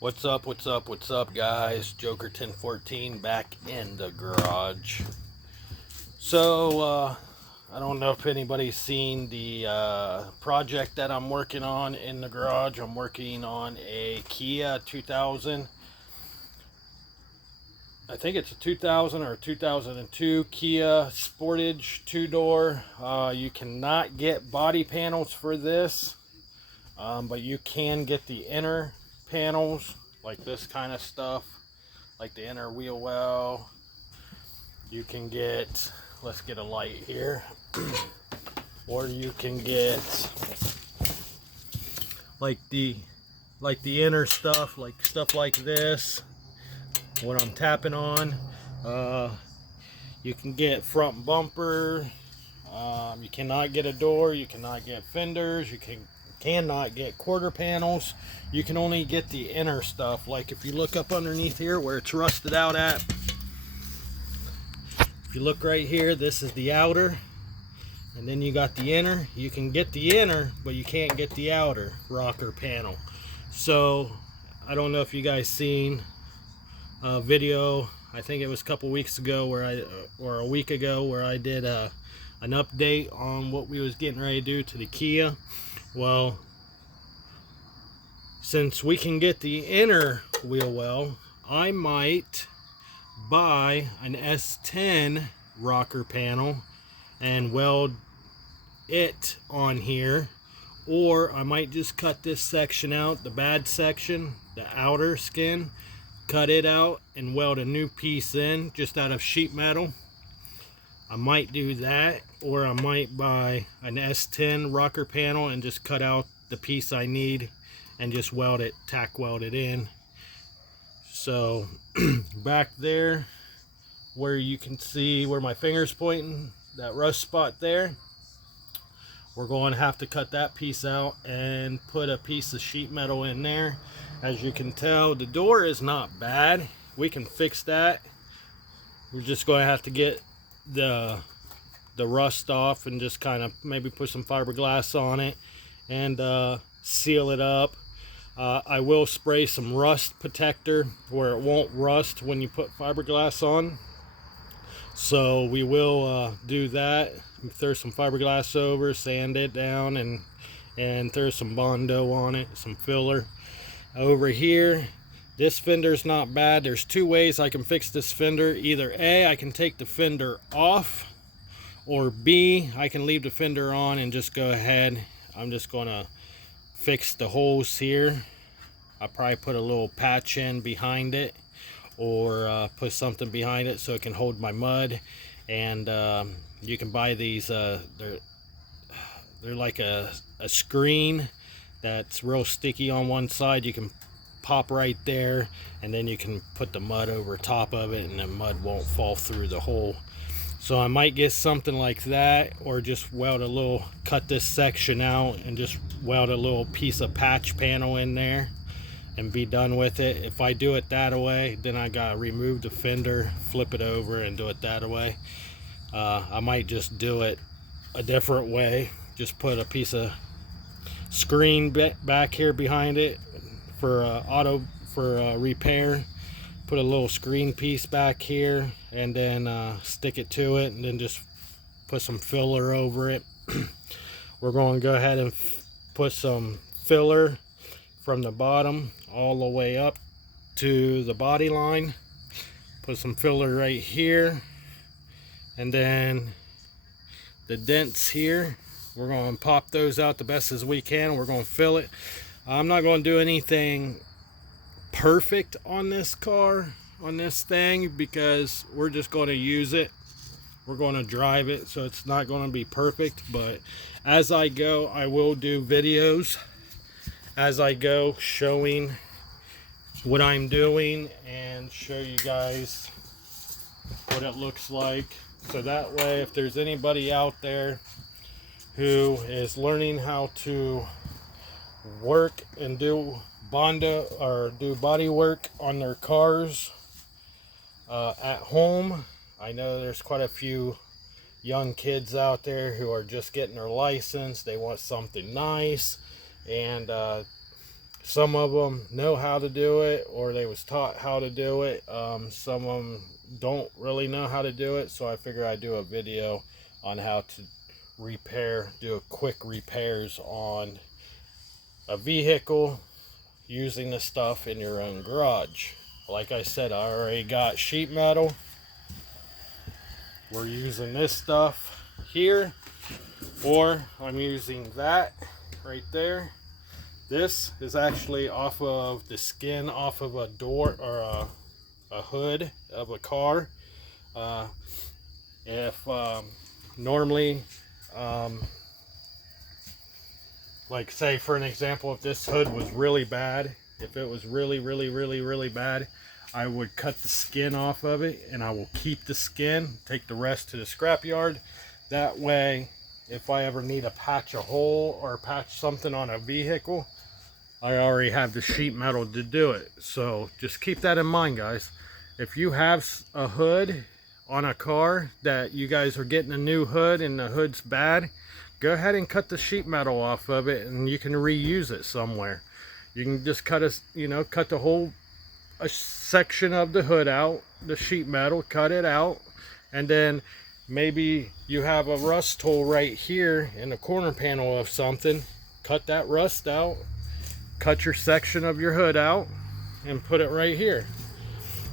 What's up, what's up, guys? Joker 1014 back in the garage. So, I don't know if anybody's seen the project that I'm working on in the garage. I'm working on a Kia 2000. I think it's a 2000 or 2002 Kia Sportage two-door. You cannot get body panels for this, but you can get the inner panels, like this kind of stuff, like the inner wheel well. You can get, let's get a light here, or you can get like the inner stuff, like stuff like this, what I'm tapping on. You can get front bumper. You cannot get a door. You cannot get fenders. You cannot get quarter panels. You can only get the inner stuff. Like if you look up underneath here where it's rusted out at, if you look right here, this is the outer, and then you got the inner. You can get the inner, but you can't get the outer rocker panel. So I don't know if you guys seen a video, I think it was a couple weeks ago or a week ago, where I did an update on what we was getting ready to do to the Kia. Well, since we can get the inner wheel well, I might buy an S10 rocker panel and weld it on here, or I might just cut this section out, the bad section, the outer skin, cut it out and weld a new piece in just out of sheet metal. I might do that, or I might buy an S10 rocker panel and just cut out the piece I need and just weld it, tack weld it in. So back there where you can see where my finger's pointing, that rust spot there, we're going to have to cut that piece out and put a piece of sheet metal in there. As you can tell, the door is not bad. We can fix that. We're just going to have to get the rust off and just kind of maybe put some fiberglass on it and seal it up. I will spray some rust protector where it won't rust when you put fiberglass on. So we will do that. Throw some fiberglass over, sand it down, and throw some Bondo on it, some filler. Over here, this fender's not bad. There's two ways I can fix this fender. Either A, I can take the fender off, or B, I can leave the fender on and just go ahead. I'm just gonna fix the holes here. I'll probably put a little patch in behind it, or put something behind it so it can hold my mud. And you can buy these, they're like a screen that's real sticky on one side. You can pop right there, and then you can put the mud over top of it, and the mud won't fall through the hole. So I might get something like that, or just weld a little, cut this section out and just weld a little piece of patch panel in there and be done with it. If I do it that way, then I gotta remove the fender, flip it over, and do it that way. I might just do it a different way. Just put a piece of screen back here behind it for repair. Put a little screen piece back here, and then stick it to it, and then just put some filler over it. We're going to go ahead and put some filler from the bottom all the way up to the body line. Put some filler right here, and then the dents here, we're going to pop those out the best as we can. We're going to fill it. I'm not going to do anything perfect on this car, on this thing, because we're just going to use it. We're going to drive it, so it's not going to be perfect. But as I go, I will do videos as I go, showing what I'm doing and show you guys what it looks like. So that way, if there's anybody out there who is learning how to work and do Bondo or do body work on their cars at home, I know there's quite a few young kids out there who are just getting their license. They want something nice, and Some of them know how to do it, or they was taught how to do it. Some of them don't really know how to do it, so I figure I'd do a video on how to do a quick repairs on a vehicle using the stuff in your own garage. Like I said, I already got sheet metal. We're using this stuff here, or I'm using that right there. This is actually off of the skin off of a door or a hood of a car. If normally, like say for an example, if this hood was really bad, if it was really bad, I would cut the skin off of it, and I will keep the skin, take the rest to the scrap yard. That way, if I ever need to patch a hole or patch something on a vehicle, I already have the sheet metal to do it. So just keep that in mind, guys. If you have a hood on a car that you guys are getting a new hood and the hood's bad, go ahead and cut the sheet metal off of it, and you can reuse it somewhere. You can just cut the whole section of the hood out, the sheet metal, cut it out, and then maybe you have a rust hole right here in the corner panel of something. Cut that rust out, cut your section of your hood out, and put it right here.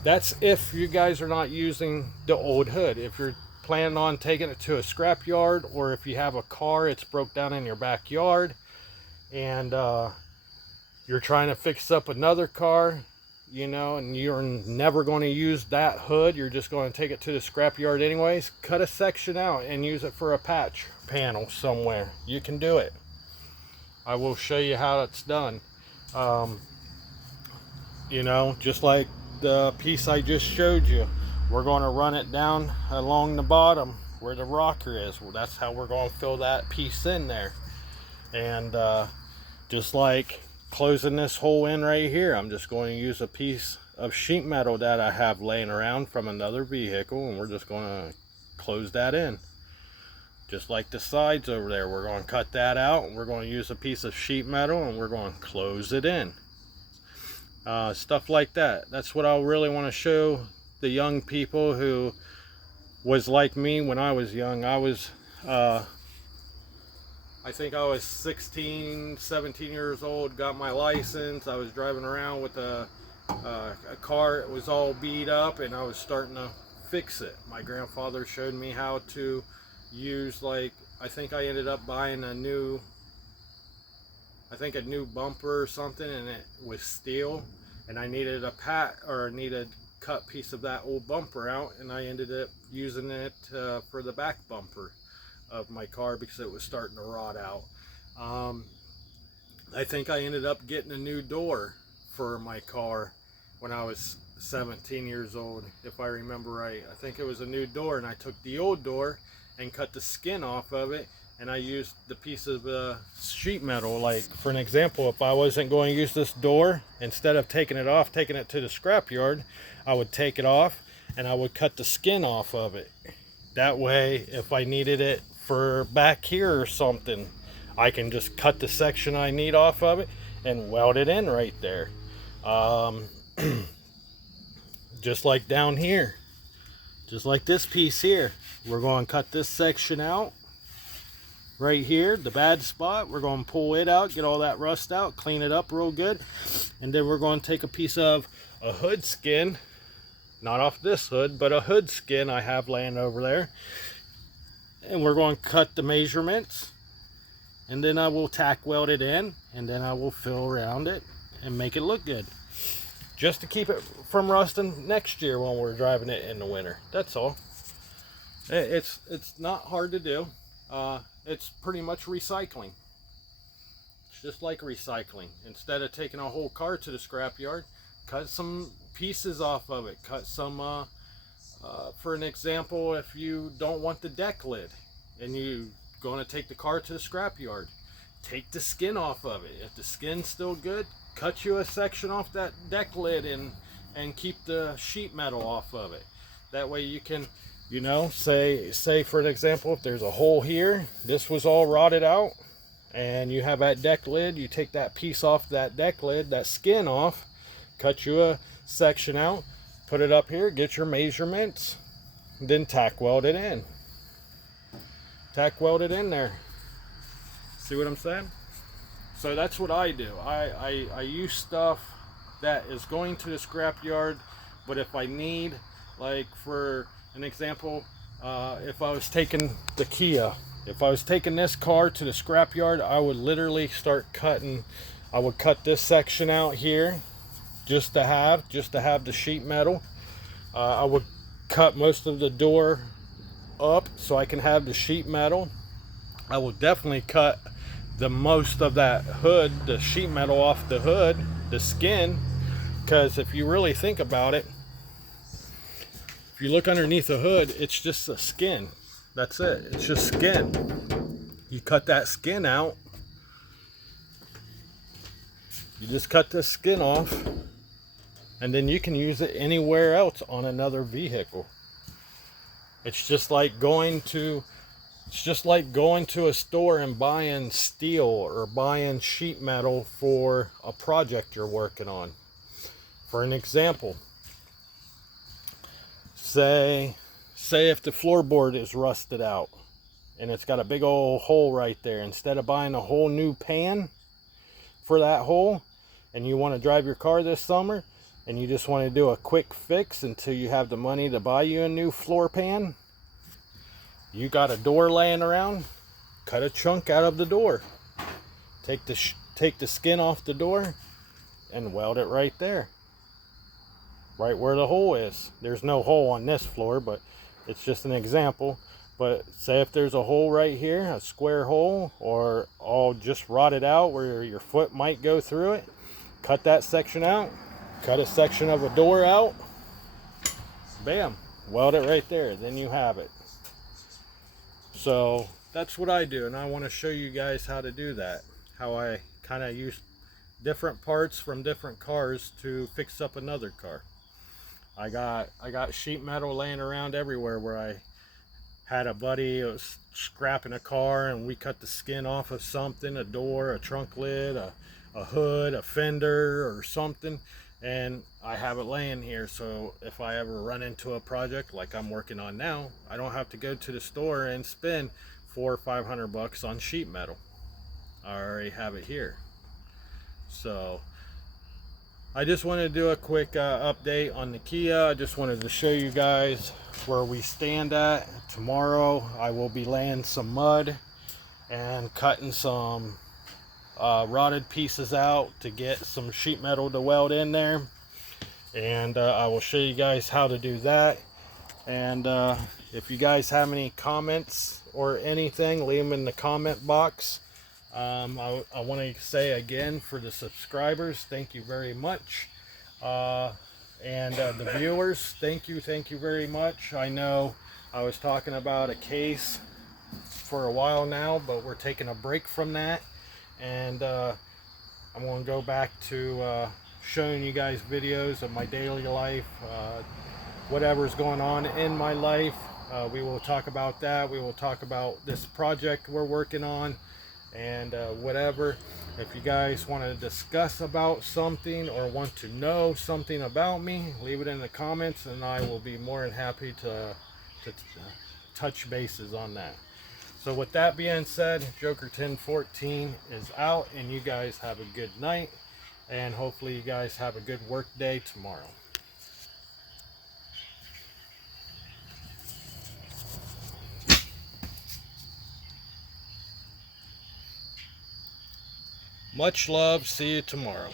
That's if you guys are not using the old hood. If you're planning on taking it to a scrap yard, or if you have a car it's broke down in your backyard and you're trying to fix up another car, and you're never going to use that hood, you're just going to take it to the scrap yard anyways, cut a section out and use it for a patch panel somewhere. You can do it. I will show you how it's done. Just like the piece I just showed you, we're going to run it down along the bottom where the rocker is. Well, that's how we're going to fill that piece in there. And just like closing this hole in right here, I'm just going to use a piece of sheet metal that I have laying around from another vehicle, and we're just going to close that in. Just like the sides over there, we're going to cut that out, and we're going to use a piece of sheet metal, and we're going to close it in. Stuff like that. That's what I really want to show the young people who was like me when I was young. I think I was 16, 17 years old, got my license. I was driving around with a car. It was all beat up, and I was starting to fix it. My grandfather showed me how to use, I think I ended up buying a new bumper or something, and it was steel, and I needed a cut piece of that old bumper out, and I ended up using it for the back bumper of my car because it was starting to rot out. I think I ended up getting a new door for my car when I was 17 years old, if I remember right. I think it was a new door, and I took the old door and cut the skin off of it, and I used the piece of sheet metal. Like for an example, if I wasn't going to use this door, instead of taking it off, taking it to the scrap yard, I would take it off and I would cut the skin off of it. That way, if I needed it for back here or something, I can just cut the section I need off of it and weld it in right there. Just like down here, just like this piece here, we're going to cut this section out right here, the bad spot. We're going to pull it out, get all that rust out, clean it up real good, and then we're going to take a piece of a hood skin, not off this hood, but a hood skin I have laying over there, and we're going to cut the measurements, and then I will tack weld it in, and then I will fill around it and make it look good, just to keep it from rusting next year when we're driving it in the winter. That's all. It's not hard to do. It's pretty much recycling. It's just like recycling. Instead of taking a whole car to the scrapyard, cut some pieces off of it. Cut some, for an example, if you don't want the deck lid and you're going to take the car to the scrapyard, take the skin off of it. If the skin's still good, cut you a section off that deck lid and keep the sheet metal off of it. That way you can, say for an example, if there's a hole here, this was all rotted out, and you have that deck lid, you take that piece off that deck lid, that skin off, cut you a section out, put it up here, get your measurements, then tack weld it in. Tack weld it in there. See what I'm saying? So that's what I do. I use stuff that is going to the scrap yard, but if I need, like for an example, if I was taking the Kia, if I was taking this car to the scrap yard, I would literally start cutting. I would cut this section out here just to have the sheet metal. I would cut most of the door up so I can have the sheet metal. I will definitely cut the most of that hood, the sheet metal off the hood, the skin, because if you really think about it, if you look underneath the hood, it's just the skin. That's it. It's just skin. You cut that skin out. You just cut the skin off, and then you can use it anywhere else on another vehicle. It's just like going to a store and buying steel or buying sheet metal for a project you're working on. For an example, say if the floorboard is rusted out and it's got a big old hole right there, instead of buying a whole new pan for that hole, and you want to drive your car this summer and you just want to do a quick fix until you have the money to buy you a new floor pan, you got a door laying around, cut a chunk out of the door, take the skin off the door and weld it right there, right where the hole is. There's no hole on this floor, but it's just an example. But say if there's a hole right here, a square hole, or all just rotted out where your foot might go through it, cut that section out, cut a section of a door out, bam, weld it right there, then you have it. So that's what I do, and I want to show you guys how to do that, how I kind of use different parts from different cars to fix up another car. I got sheet metal laying around everywhere where I had a buddy who was scrapping a car and we cut the skin off of something, a door, a trunk lid, a hood, a fender or something, and I have it laying here, so if I ever run into a project like I'm working on now, I don't have to go to the store and spend $400 or $500 on sheet metal. I already have it here. So I just wanted to do a quick update on the Kia. I just wanted to show you guys where we stand at. Tomorrow I will be laying some mud and cutting some rotted pieces out to get some sheet metal to weld in there, and I will show you guys how to do that. And if you guys have any comments or anything, leave them in the comment box. I want to say again, for the subscribers, thank you very much, and the viewers, thank you very much. I know I was talking about a case for a while now, but we're taking a break from that, and I'm going to go back to showing you guys videos of my daily life, whatever's going on in my life. We will talk about that. We will talk about this project we're working on, and whatever. If you guys want to discuss about something or want to know something about me, leave it in the comments, and I will be more than happy to touch bases on that. So with that being said, Joker 1014 is out, and you guys have a good night, and hopefully you guys have a good work day tomorrow. Much love. See you tomorrow.